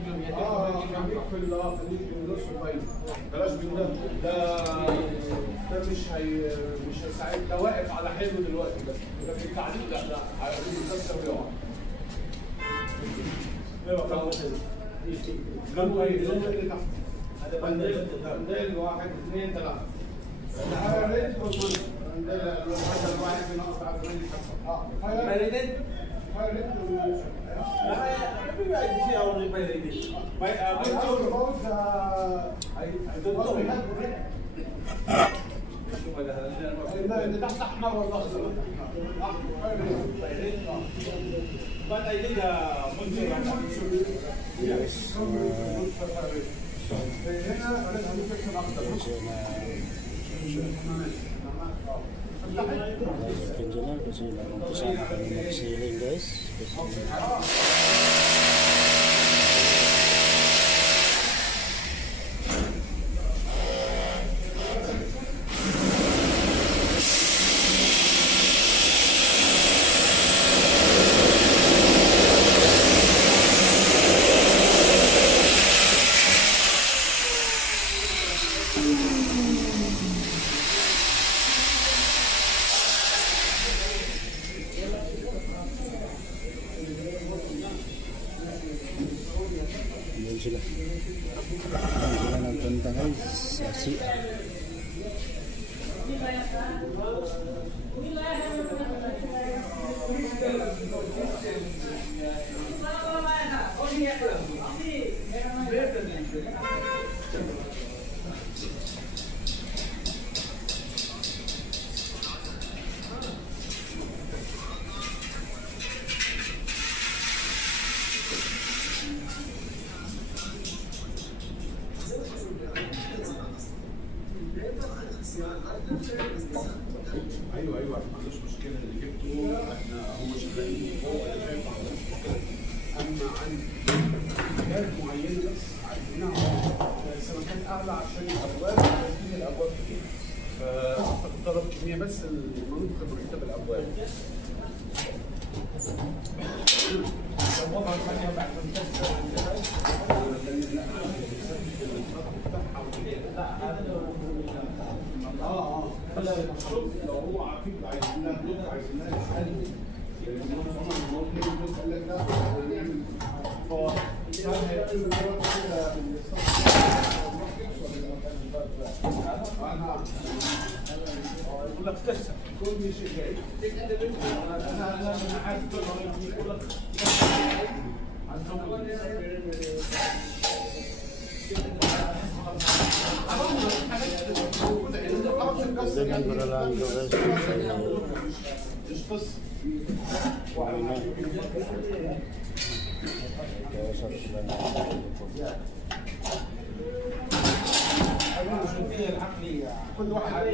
خليك في خليك في النص الفاينل بلاش من ده مش هيساعد. ده واقف على حلو دلوقتي بس لكن التعليق لا هيقول يكسر ويقع. ايوه جنبه ايه؟ جنبه اللي تحت. هذا بنديل 1 2 3. هذا ريت بنديل الواحد واحد بنقص على 8 5. ريت اللي تحت احمر ولا اخضر؟ Kenjalan kasi umpisa na kami mag-sailing guys. Sila nagpunta guys sa CR. ايوه ما عندوش مشكله اللي جبته احنا هو شغال هو اللي شايف ما عندوش مشكله. اما عن حاجات معينه بس عايزينها سمكات اعلى عشان الابواب عايزين الابواب كتير. فاعتقد طلب كميه بس المنطقه مرتب الابواب. الوضع الثانيه بعد ما نكسر شوف لو هو عفيف عايزينها بلوك عايزينها يسألني لأن هم ممكن يقول لك لا نعمل كان هيقول لك يقول لك كسر كل شيء جاي أنا عارف يقول لك Dengan berlalu guys, كل واحد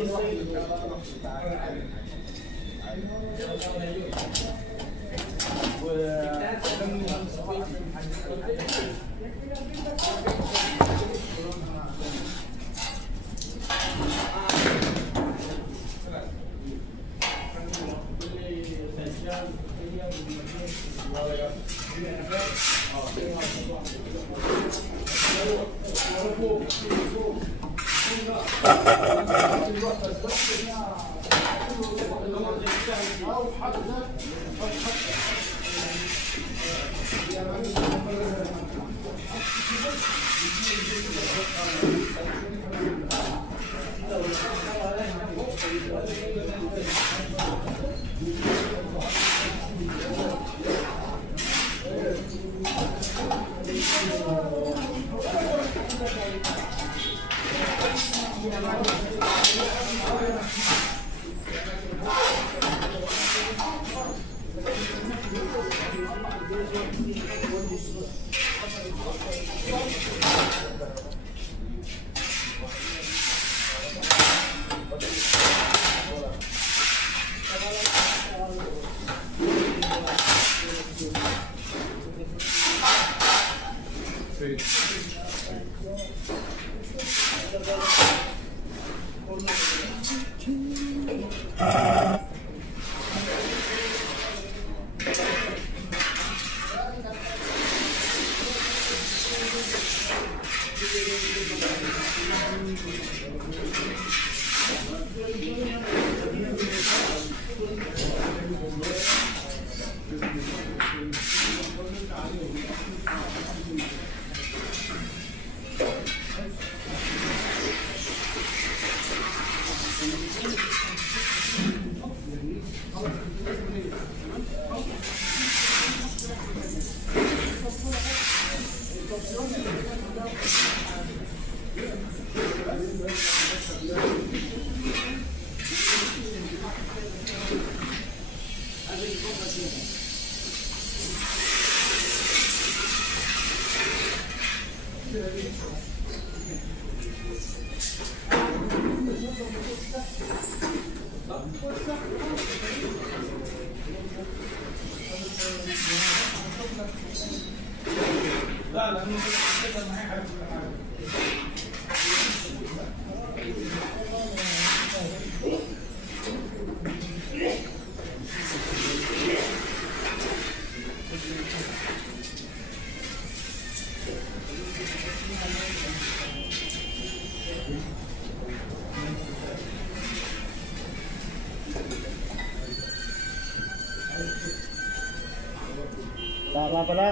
Tama pala.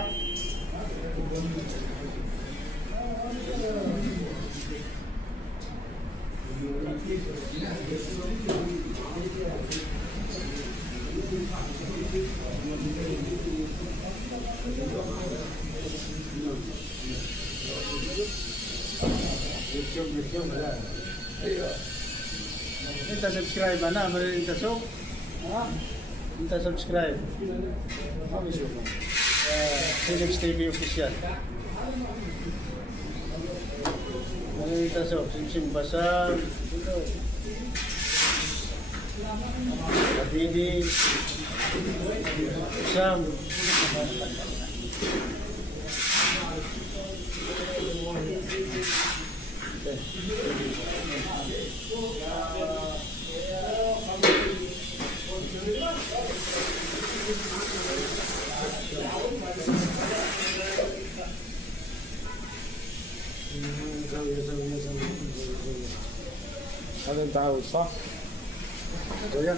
Minta subscribe na, minta so. Minta subscribe. Philips TV official. Minta so, simsim basang. Kadidi. Sam. هذا انت عاوز صح؟ طيب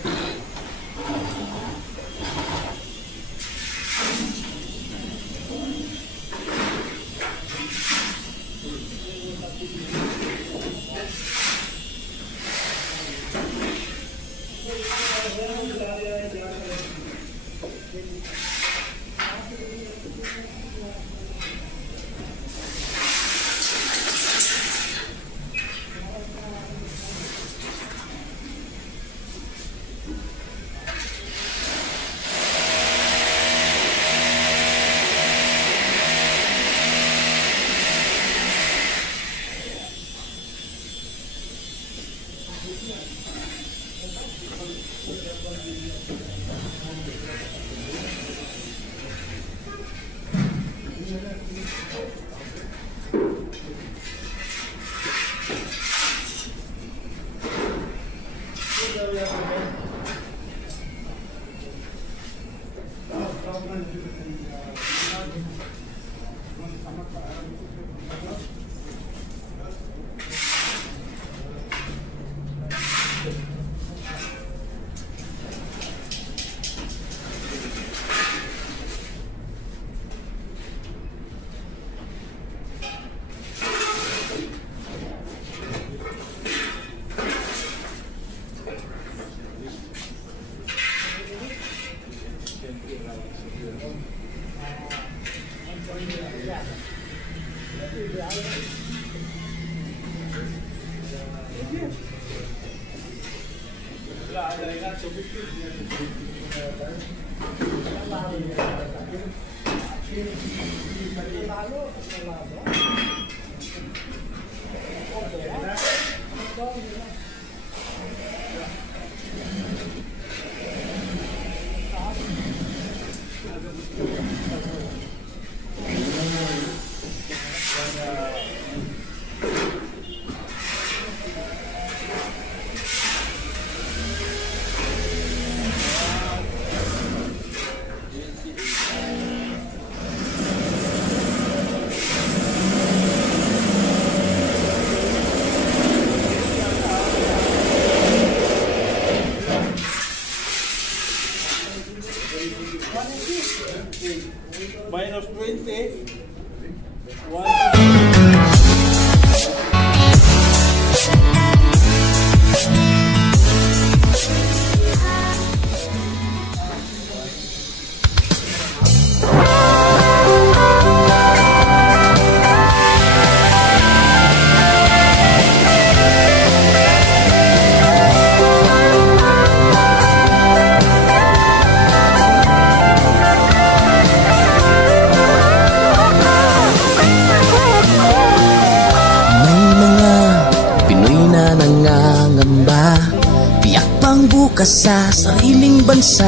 bukas sa sariling bansa.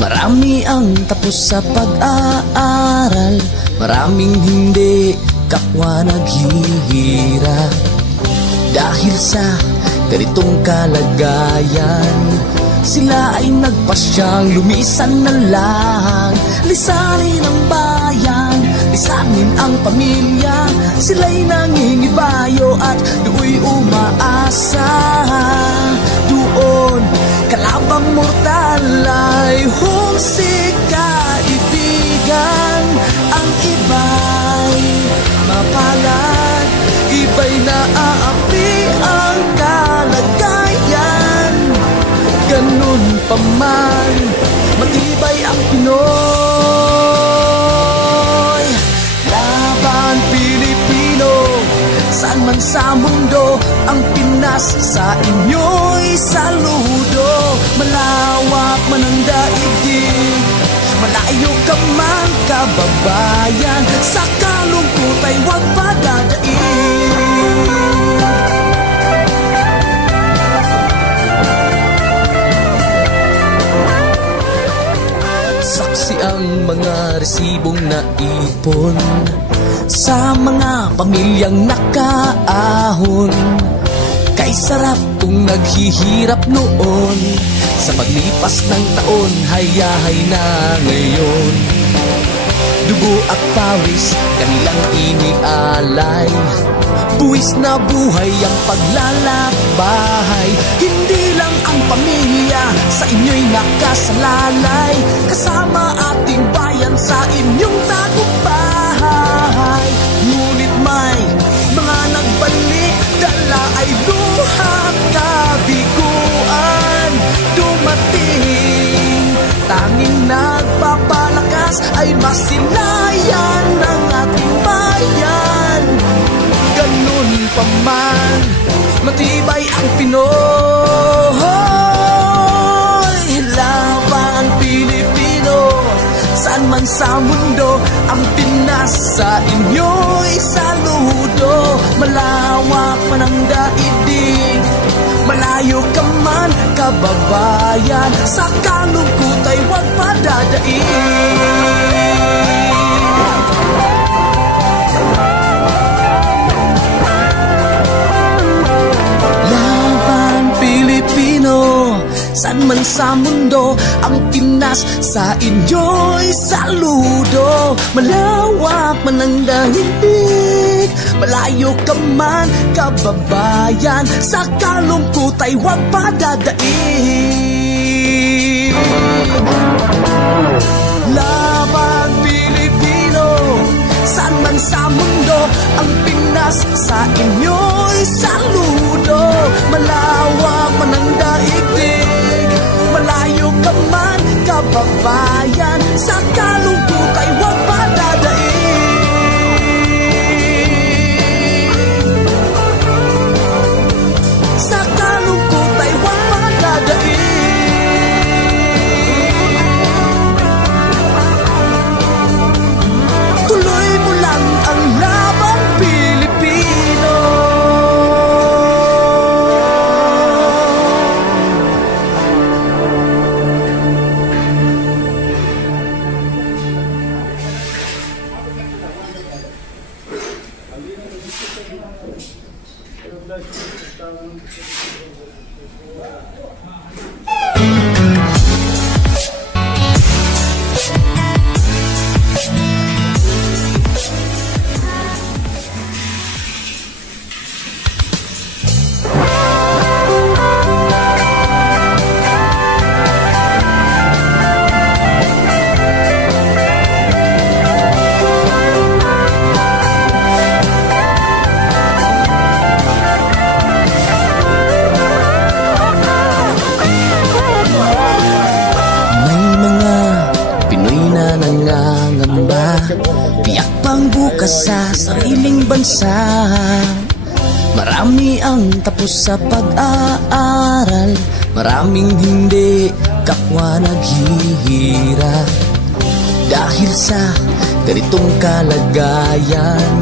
Marami ang tapos sa pag-aaral, maraming hindi kapwa naghihirap. Dahil sa ganitong kalagayan, sila ay nagpasyang lumisan na lang. Lisanin ang bayan, lisanin ang pamilya. Sila'y nangingibayo at do'y umaasa. Doon kalabang mortal ay humsik kaibigan. Ang iba'y mapalad, iba'y naaapi ang kalagayan. Ganun pa man, matibay ang Pinoy. Laban Pilipino, saan man sa mundo, ang Pinas sa inyo'y saludo. Malawak man ang daigdig, malayo ka man kababayan, sa kalungkot ay huwag padadaig. Saksi ang mga resibong naipon sa mga pamilyang nakaahon. Kay sarap kung naghihirap noon, sa paglipas ng taon, hayahay na ngayon. Dugo at pawis, kanilang inialay, buwis na buhay ang paglalakbay. Hindi lang ang pamilya sa inyo'y nakasalalay, kasama ating bayan sa inyong tagumpay. Ngunit may mga nagbalik, dala ay luha at kabiguan. Dumating, tanging nagpapalakas ay masilayan ng ating bayan. Ganun pa man, matibay ang Pinoy. Laban Pilipino, saan man sa mundo, ang Pinas sa inyo'y saludo. Malawak man ang daigdig, malayo ka man kababayan, sa kalungkot ay huwag padadaig. Laban Pilipino, saan man sa mundo, ang Pinas sa inyo'y saludo. Malawak man ang daigdig, malayo ka man kababayan, sa kalungkot ay huwag padadaig. Laban Pilipino, saan man sa mundo, ang Pinas sa inyo'y saludo. Malawak man ang daigdig, malayo ka man kababayan, sa kalungkot ay huwag padadaig. Sa kalungkot ay huwag padadaig. Tuloy mo lang ang laban Pilipino. Tiyak pang bukas sa sariling bansa. Marami ang tapos sa pag-aaral, maraming hindi kapwa naghihirap. Dahil sa ganitong kalagayan,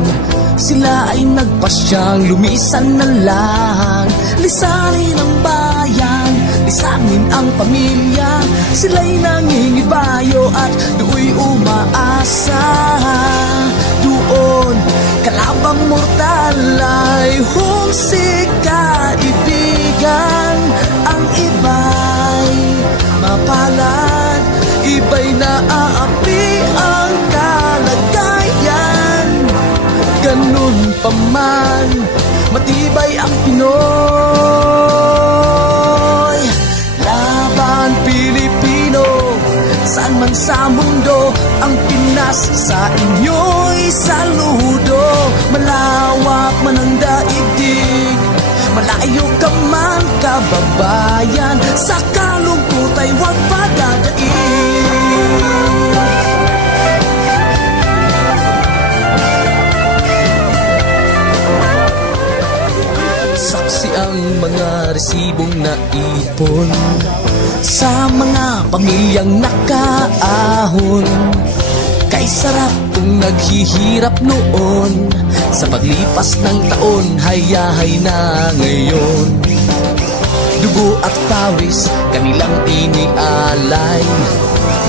sila ay nagpasyang lumisan na lang. Lisanin ang bayan, lisanin ang pamilya. Sila'y nangingibayo at do'y umaasa. Doon kalabang mortal ay humsik kaibigan. Ang iba'y mapalad, iba'y naaapi ang kalagayan. Ganun pa man, matibay ang Pinoy. Laban Pilipino, saan man sa mundo, ang Pinas sa inyo'y saludo. Malawak man ang daigdig, malayo ka man kababayan, sa kalungkot ay huwag padadaig. Saksi ang mga resibong naipon sa mga pamilyang nakaahon. Kay sarap kung naghihirap noon, sa paglipas ng taon, hayahay na ngayon. Dugo at pawis, kanilang inialay,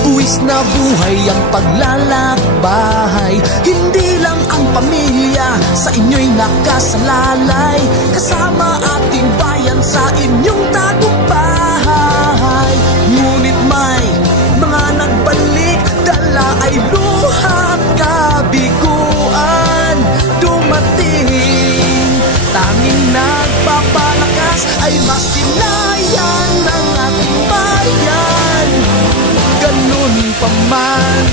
buwis na buhay ang paglalakbahay. Hindi lang ang pamilya sa inyo'y nakasalalay, kasama ating bayan sa inyong tagumpay. Ngunit may mga nagbalik, dala ay luhat kabiguan. Dumating, tanging nagpapalakas ay masilayan ng ating bayan. Ganun pa man,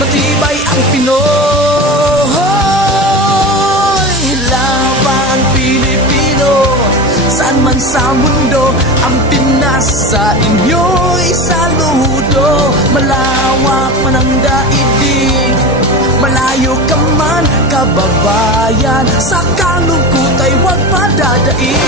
matibay ang Pinoy. Laban Pilipino, saan man sa mundo, ang Pinas sa inyo'y saludo. Malawak man ang daigdig, malayo ka man kababayan, sa kalungkot ay huwag padadaig.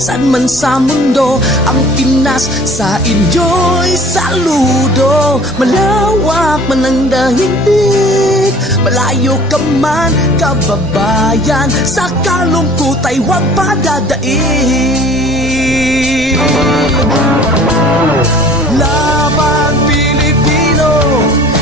Saan man sa mundo, ang Pinas sa inyo'y saludo. Malawak man ang daigdig, malayo ka man kababayan, sa kalungkot ay huwag padadaig. Laban Pilipino,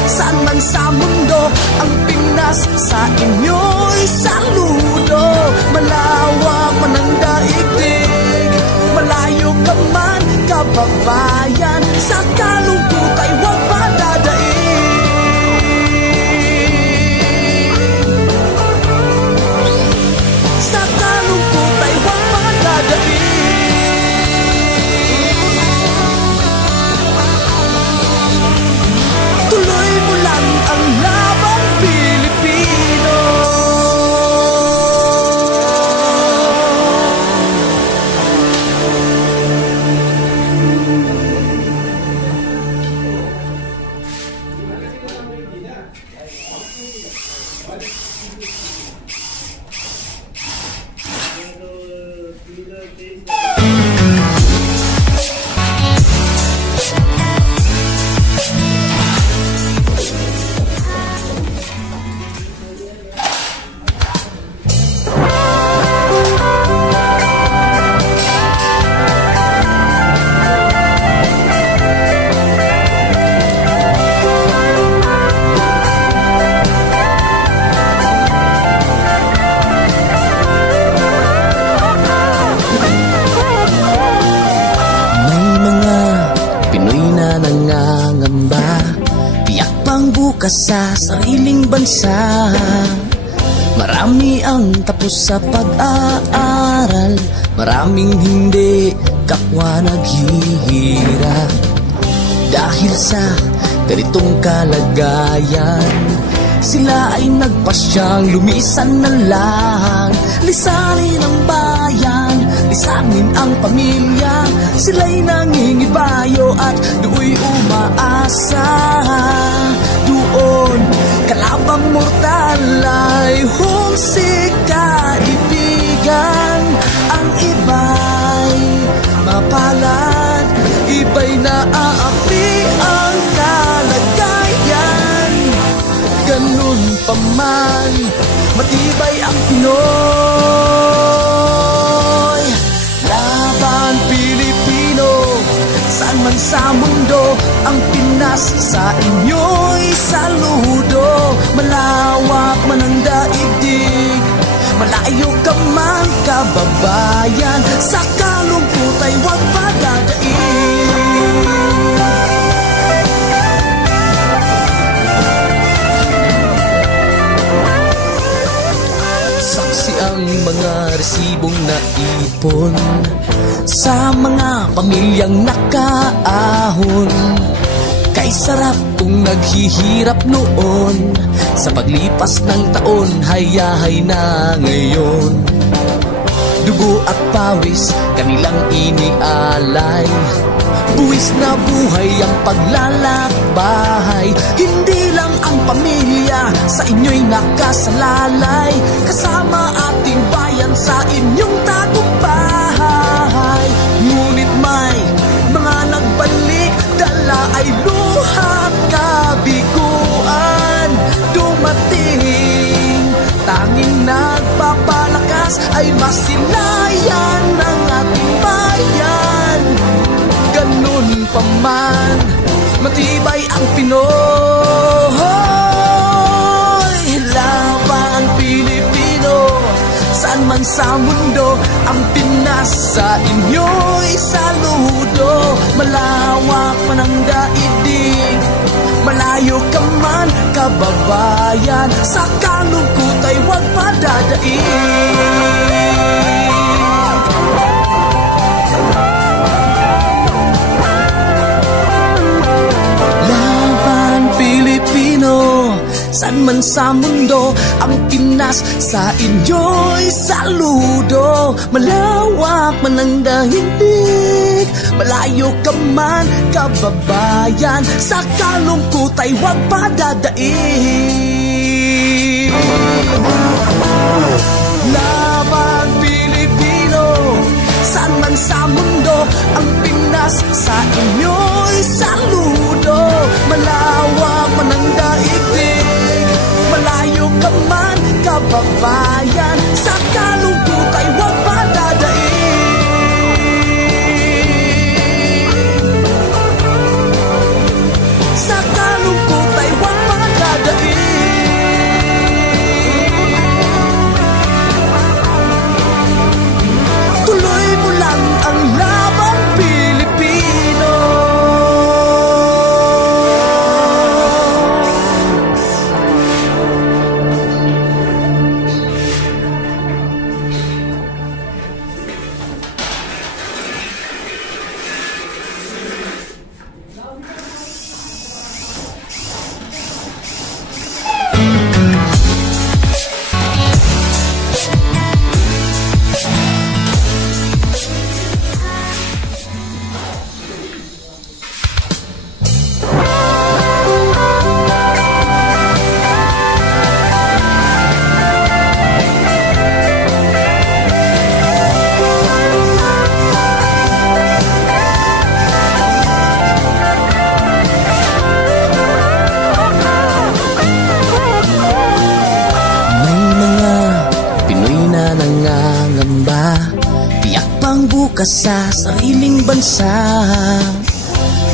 saan man sa mundo, ang Pinas sa inyo'y saludo. Malawak man ang daigdig, malayo ka man kababayan, sa kalungkot ay huwag padadaig. Sa kalungkot ay huwag padadaig. Tuloy mo lang ang laban Pilipino. Sa sariling bansa, marami ang tapos sa pag-aaral, maraming hindi kapwa naghihirap. Dahil sa ganitong kalagayan, sila ay nagpasyang lumisan na lang. Lisanin ang bayan, lisanin ang pamilya, sila'y nangingibayo at do'y umaasa. Doon kalabang mortal ay humsik kaibigan. Ang iba'y mapalad, iba'y naaapi ang kalagayan. pa man, matibay ang Pinoy. Laban Pilipino, saan man sa mundo, ang Pinas sa inyo'y saludo. Malawak man ang daigdig, malayo ka man kababayan, sa kalungkot ay huwag padadaig. Saksi ang mga resibong naipon sa mga pamilyang nakaahon. Kay sarap kung naghihirap noon, sa paglipas ng taon, hayahay na ngayon. Dugo at pawis, kanilang inialay, buwis na buhay ang paglalakbay. Hindi lang ang pamilya sa inyo'y nakasalalay, kasama ating bayan sa inyong tagumpay. Ngunit may mga nagbalik, dala ay luhat kabiguan. Dumating, tanging nagpapalakas ay masilayan ng ating bayan. Ganun pa man, matibay ang Pinoy. Laban Pilipino, saan man sa mundo, ang Pinas sa inyo'y saludo. Malawak man ang daigdig, malayo ka man kababayan, sa kalungkot ay huwag padadaig. Pilipino, saan man sa mundo, ang Pinas sa inyo'y saludo. Malawak man ang daigdig, malayo ka man kababayan, sa kalungkot ay huwag padadaig. Laban Pilipino, saan man sa mundo, ang Pinas sa inyo'y saludo. Malawak man ang daigdig, malayo ka man kababayan, sa kalungkot ay huwag padadaig. Sa kalungkot ay huwag padadaig. Tuloy mo lang ang laban Pilipino. Sa sariling bansa,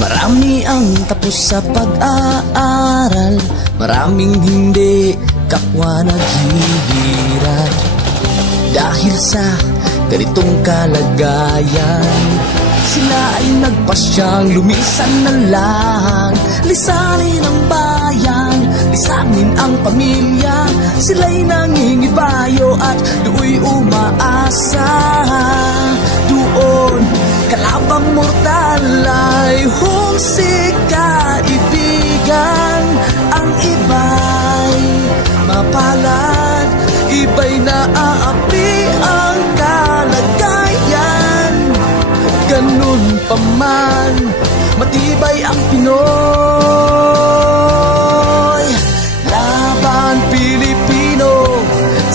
marami ang tapos sa pag-aaral, maraming hindi kapwa naghihirap. Dahil sa ganitong kalagayan, sila ay nagpasyang lumisan na lang. Lisanin ang bayan, lisanin ang pamilya, sila'y nangingibayo at do'y umaasa. Doon, kalabang mortal ay humsik kaibigan. Ang iba'y mapalad, iba'y naaapi ang kalagayan. Ganun pa man, matibay ang Pinoy. Laban Pilipino,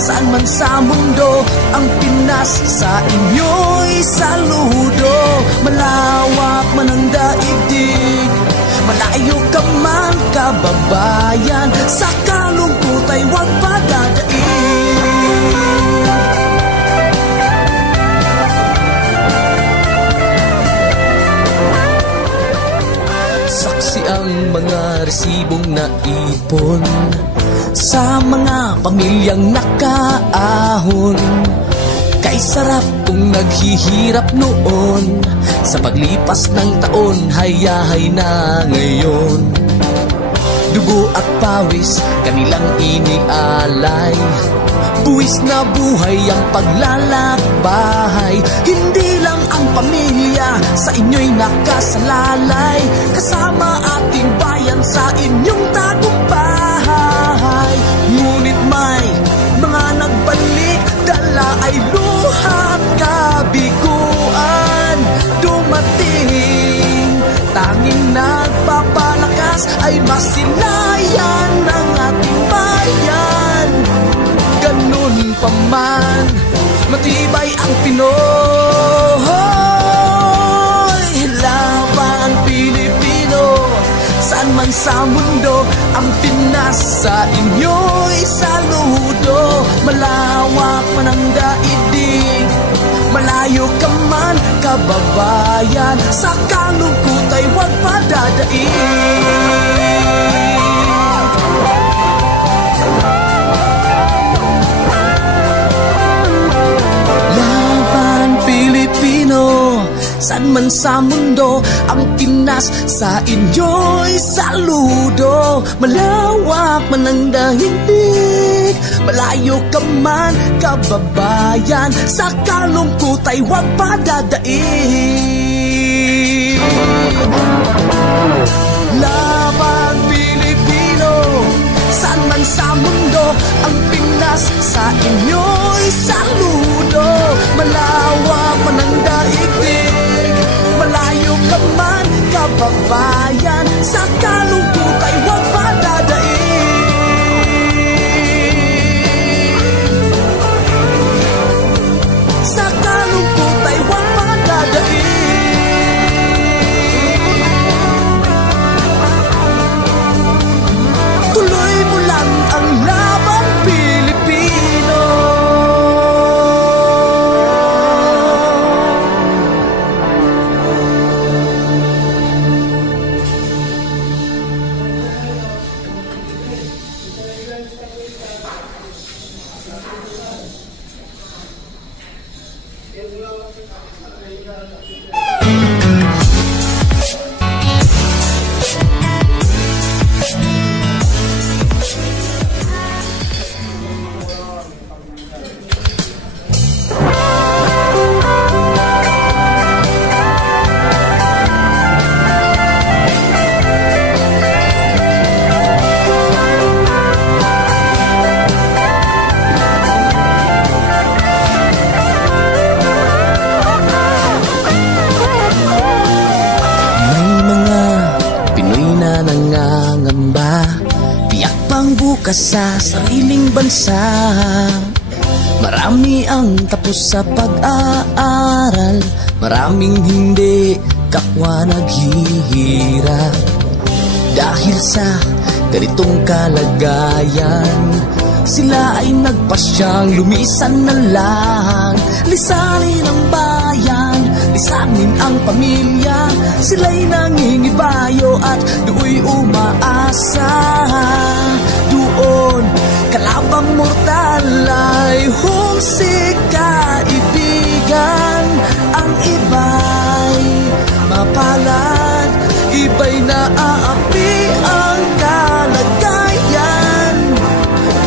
saan man sa mundo, ang Pinas sa inyo'y saludo. Malawak man ang daigdig, malayo ka man ka kababayan, sa kalungkot ay huwag padadaig. Saksi ang mga resibong naipon sa mga pamilyang nakaahon. Kay sarap kung naghihirap noon, sa paglipas ng taon, hayahay na ngayon. Dugo at pawis, kanilang inialay, buwis na buhay ang paglalakbay. Hindi lang ang pamilya sa inyo'y nakasalalay, kasama ating bayan sa inyong tagumpay. Ngunit may mga nagbalik, dala ay luhat kabiguan. Dumating, tanging nagpapalakas ay masilayan ng ating bayan. Ganun pa man, matibay ang Pinoy. Laban Pilipino, saan man sa mundo, ang Pinas sa inyo'y saludo. Malawak man ang daigdig, malayo ka man kababayan, sa kalungkot ay huwag padadaig. Laban Pilipino, saan man sa mundo, ang Pinas sa inyo'y saludo. Malawak man ang daigdig, malayo ka man kababayan, sa kalungkot ay huwag padadaig. Laban Pilipino, saan man sa mundo, ang Pinas sa inyo'y saludo. Malawak man ang daigdig, malayo ka man kababayan, sa kalungkot ay huwag padadaig. Sa kalungkot ay huwag padadaig. Tuloy mo lang ang laban Pilipino. Sa sariling bansa, marami ang tapos sa pag-aaral, maraming hindi kapwa naghihirap. Dahil sa ganitong kalagayan, sila ay nagpasyang lumisan na lang. Lisanin ang bayan, lisanin ang pamilya, sila'y nangingibayo at do'y umaasa. Doon, kalabang mortal ay humsik kaibigan. Ang iba'y mapalad, iba'y naaapi ang kalagayan.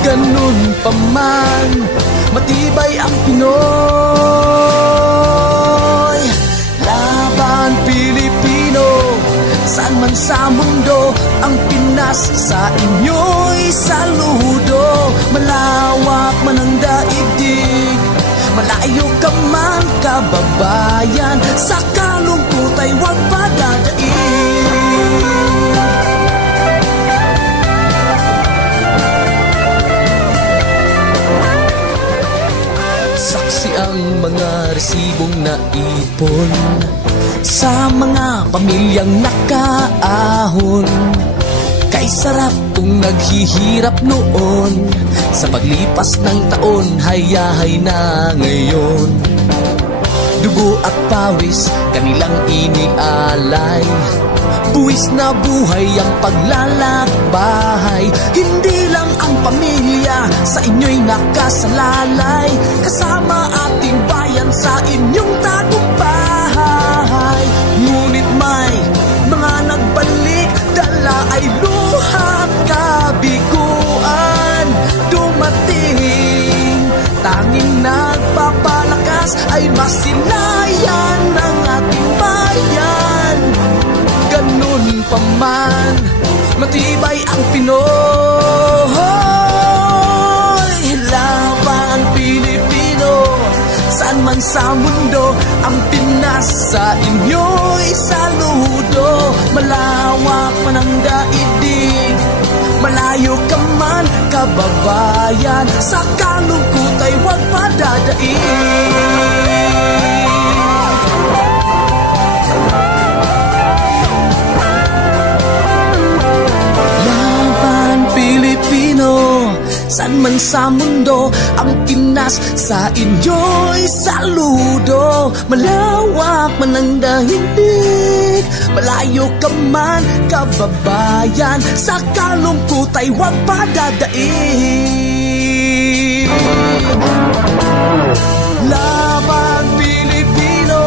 Ganun pa man, matibay ang Pinoy. Laban Pilipino, saan man sa mundo, ang Pinas sa inyo'y saludo. Malawak man ang daigdig, malayo ka man kababayan, sa kalungkot ay huwag padadaig. Saksi ang mga resibong naipon sa mga pamilyang nakaahon. Kay Kay sarap kung naghihirap noon, sa paglipas ng taon, hayahay na ngayon. Dugo at pawis, kanilang inialay, buwis na buhay ang paglalakbay. Hindi lang ang pamilya sa inyo'y nakasalalay, kasama ating bayan sa inyong tagumpay. Ngunit may mga nagbalik, dala ay luhat kabiguan. Dumating, tanging nagpapalakas ay masilayan ng ating bayan. Ganun pa man, matibay ang Pinoy. Laban Pilipino, saan man sa mundo, ang Pinas sa inyo'y saludo. Malawak man ang daigdig, malayo ka man kababayan, sa kalungkot ay huwag padadaig. Saan man sa mundo, ang Pinas sa inyo'y saludo. Malawak man ang daigdig, malayo ka man kababayan, sa kalungkot ay huwag padadaig. Laban Pilipino,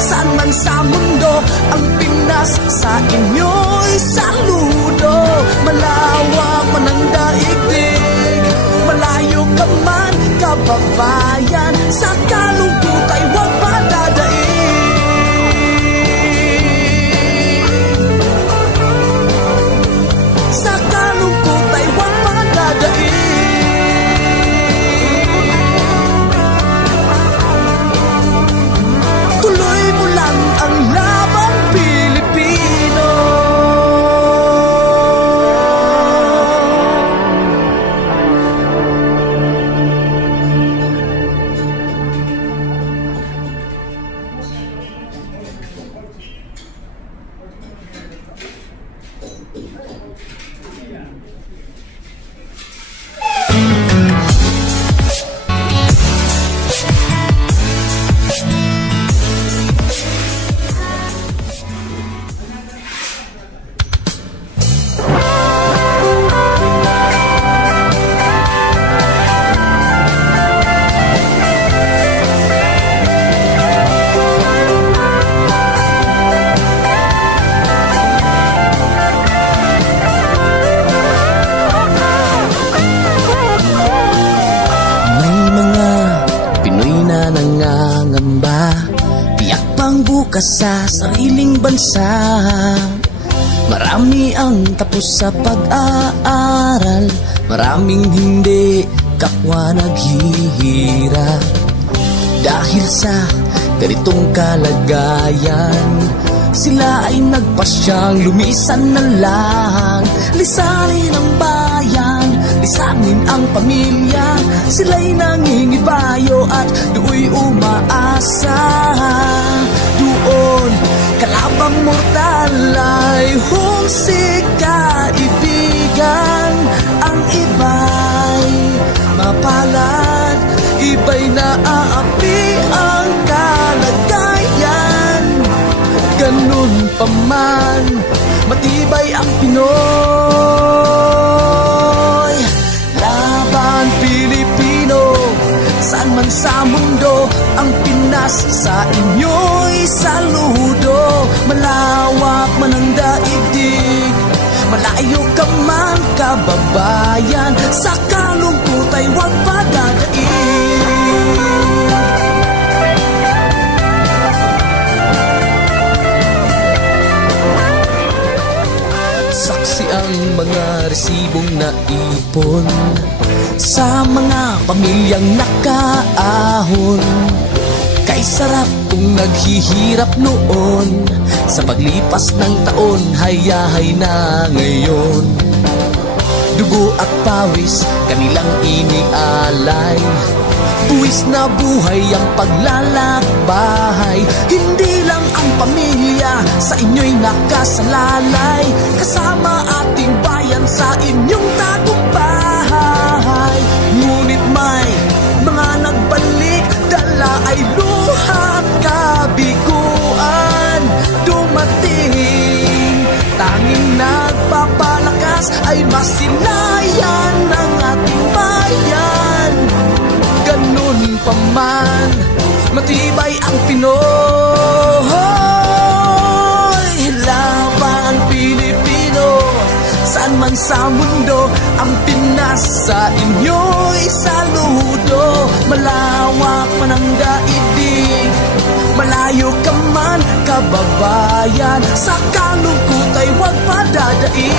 saan man sa mundo, ang Pinas sa inyo'y saludo. Malawak man ang daigdig, malayo ka man kababayan, sa kalungkot ay huwag padadaig. Sa kalungkot ay huwag padadaig. Tuloy mo lang ang laban Pilipino. Sa sariling bansa, marami ang tapos sa pag-aaral, maraming hindi kapwa naghihirap. Dahil sa ganitong kalagayan, sila ay nagpasyang lumisan na lang. Lisanin ang bayan, lisanin ang pamilya, sila'y nangingibayo at do'y umaasa. Doon, kalabang mortal ay humsik kaibigan. Ang iba'y mapalad, iba'y naaapi ang kalagayan. Ganun pa man, matibay ang Pinoy. Laban Pilipino, saan man sa mundo, ang Pinas sa inyo'y saludo. Malawak man ang daigdig, malayo ka man kababayan, sa kalungkot ay huwag padadaig. Saksi ang mga resibong naipon sa mga pamilyang nakaahon. Kay sarap kung naghihirap noon, sa paglipas ng taon, hayahay na ngayon. Dugo at pawis, kanilang inialay, buwis na buhay ang paglalakbay. Hindi lang ang pamilya sa inyo'y nakasalalay, kasama ating bayan sa inyong tagumpay. Ngunit may mga nagbalik, dala ay luhat kabiguan. Dumating, tanging nagpapalakas ay masilayan ng ating bayan. Ganun pa man, matibay ang Pinoy. Laban Pilipino, saan man sa mundo, ang Pinas sa inyo'y saludo. Malawak man ang daigdig, malayo ka man kababayan, sa kalungkot ay huwag padadaig.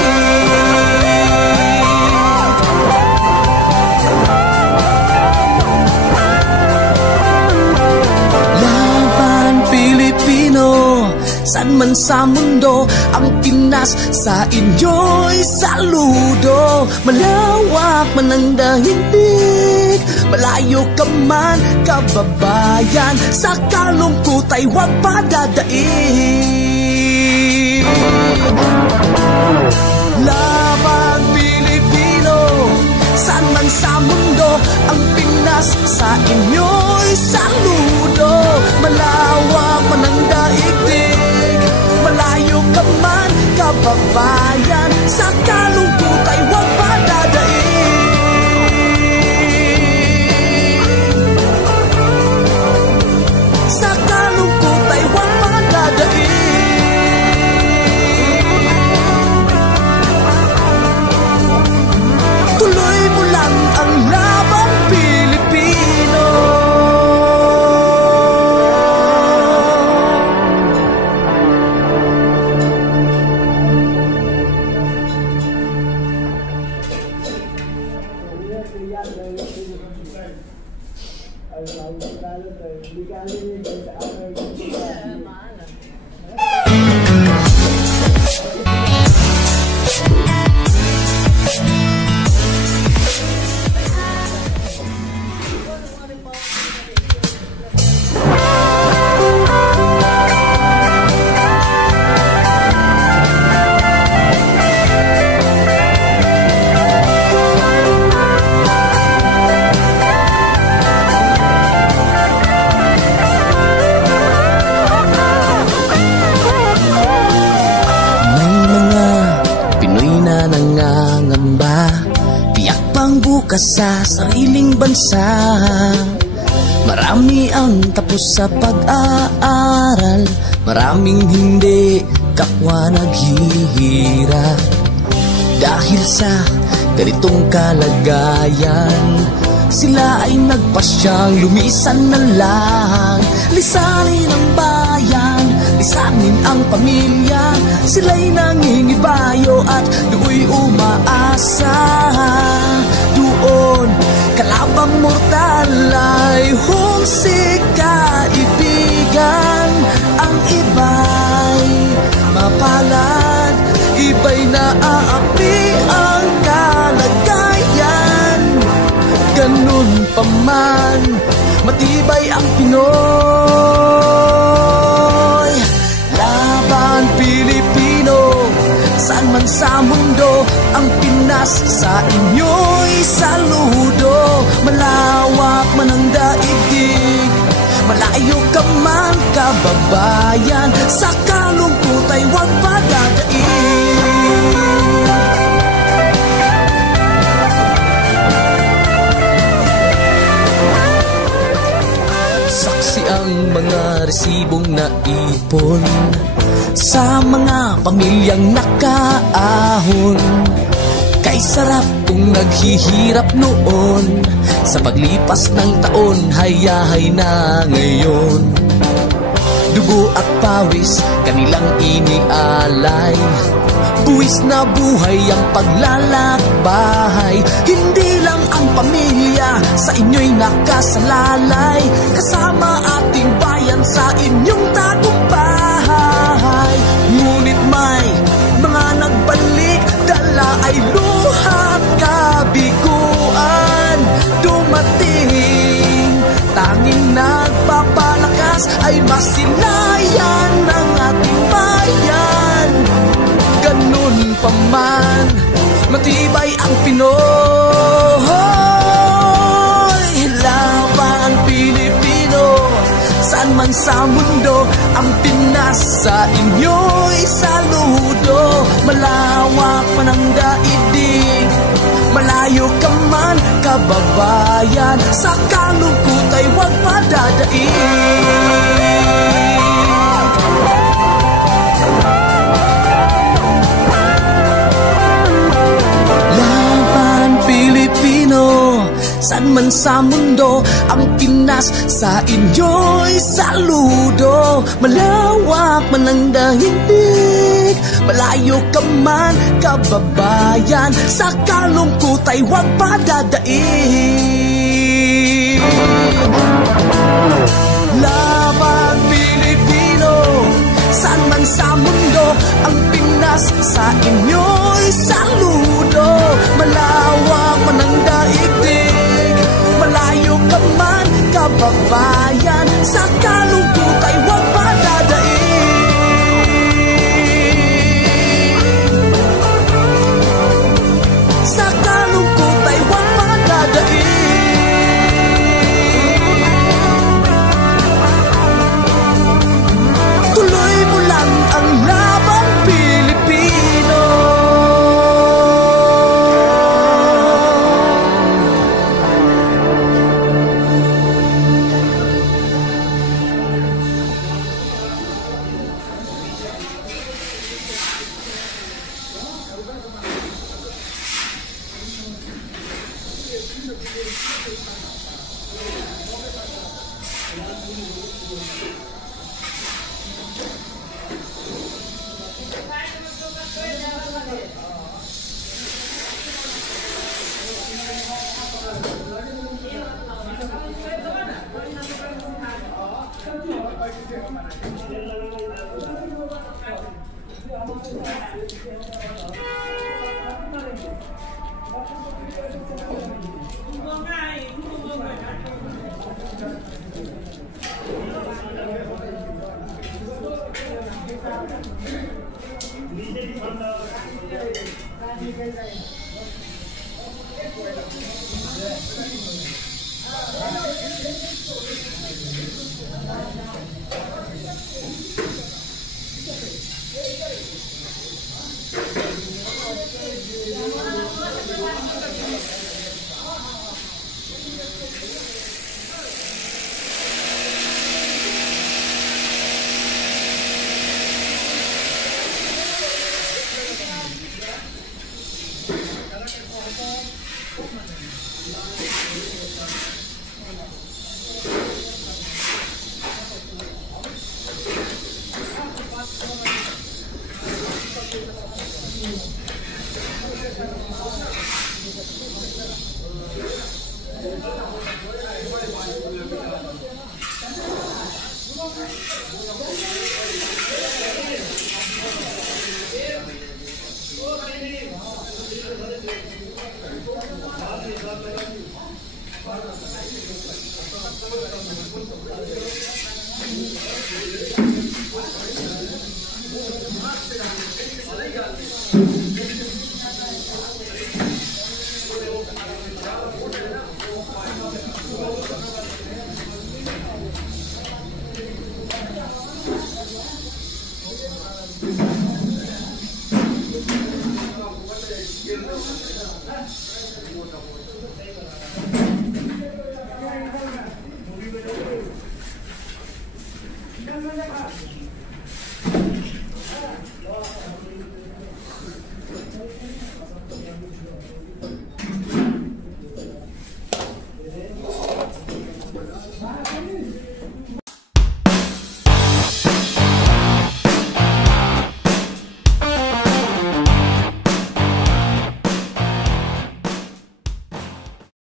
Pilipino, saan man sa mundo, ang Pinas sa inyo'y saludo. Malawak man ang daigdig, malayo ka man kababayan, sa kalungkot ay huwag padadaig. Laban Pilipino, saan man sa mundo, ang Pinas sa inyo'y saludo. Malawak man ang daigdig, malayo ka man kababayan, sa kalungkot ay huwag padadaig. Sa kalungkot ay huwag padadaig. Tuloy mo lang ang laban Pilipino. Sa sariling bansa, marami ang tapos sa pag-aaral, maraming hindi kapwa naghihirap. Dahil sa ganitong kalagayan, sila ay nagpasyang lumisan na lang. Lisanin ang bayan, lisanin ang pamilya, sila'y nangingibayo at do'y umaasa. Doon, kalabang mortal ay humsik kaibigan. Ang iba'y mapalad, iba'y naaapi ang kalagayan. Ganun pa man, matibay ang Pinoy. Laban Pilipino, saan man sa mundo, ang Pinas sa inyo'y saludo. Malawak man ang daigdig, malayo ka man kababayan, sa kalungkot ay huwag padadaig. Saksi ang mga resibong naipon sa mga pamilyang nakaahon. Kay sarap kung naghihirap noon, sa paglipas ng taon, hayahay na ngayon. Dugo at pawis, kanilang inialay, buwis na buhay ang paglalakbay. Hindi lang ang pamilya sa inyo'y nakasalalay, kasama ating bayan sa inyong tagumpay. Ngunit may mga nagbalik, dala ay luhat kabiguan. Dumating, tanging nagpapalakas ay masilayan ng ating bayan. Ganun pa man, matibay ang Pinoy. Laban Pilipino, saan man sa mundo, ang Pinas sa inyo'y saludo. Malawak man ang daigdig, malayo ka man kababayan, sa kalungkot ay huwag padadaig. Saan man sa mundo, ang Pinas sa inyo'y saludo. Malawak man ang daigdig, malayo ka man kababayan, sa kalungkot ay huwag padadaig. Laban Pilipino, saan man sa mundo, ang Pinas sa inyo'y saludo. Malawak man ang daigdig, malayo ka man kababayan, sa kalungkot ay huwag padadaig. Sa kalungkot ay huwag padadaig. Tuloy mo lang ang laban Pilipino.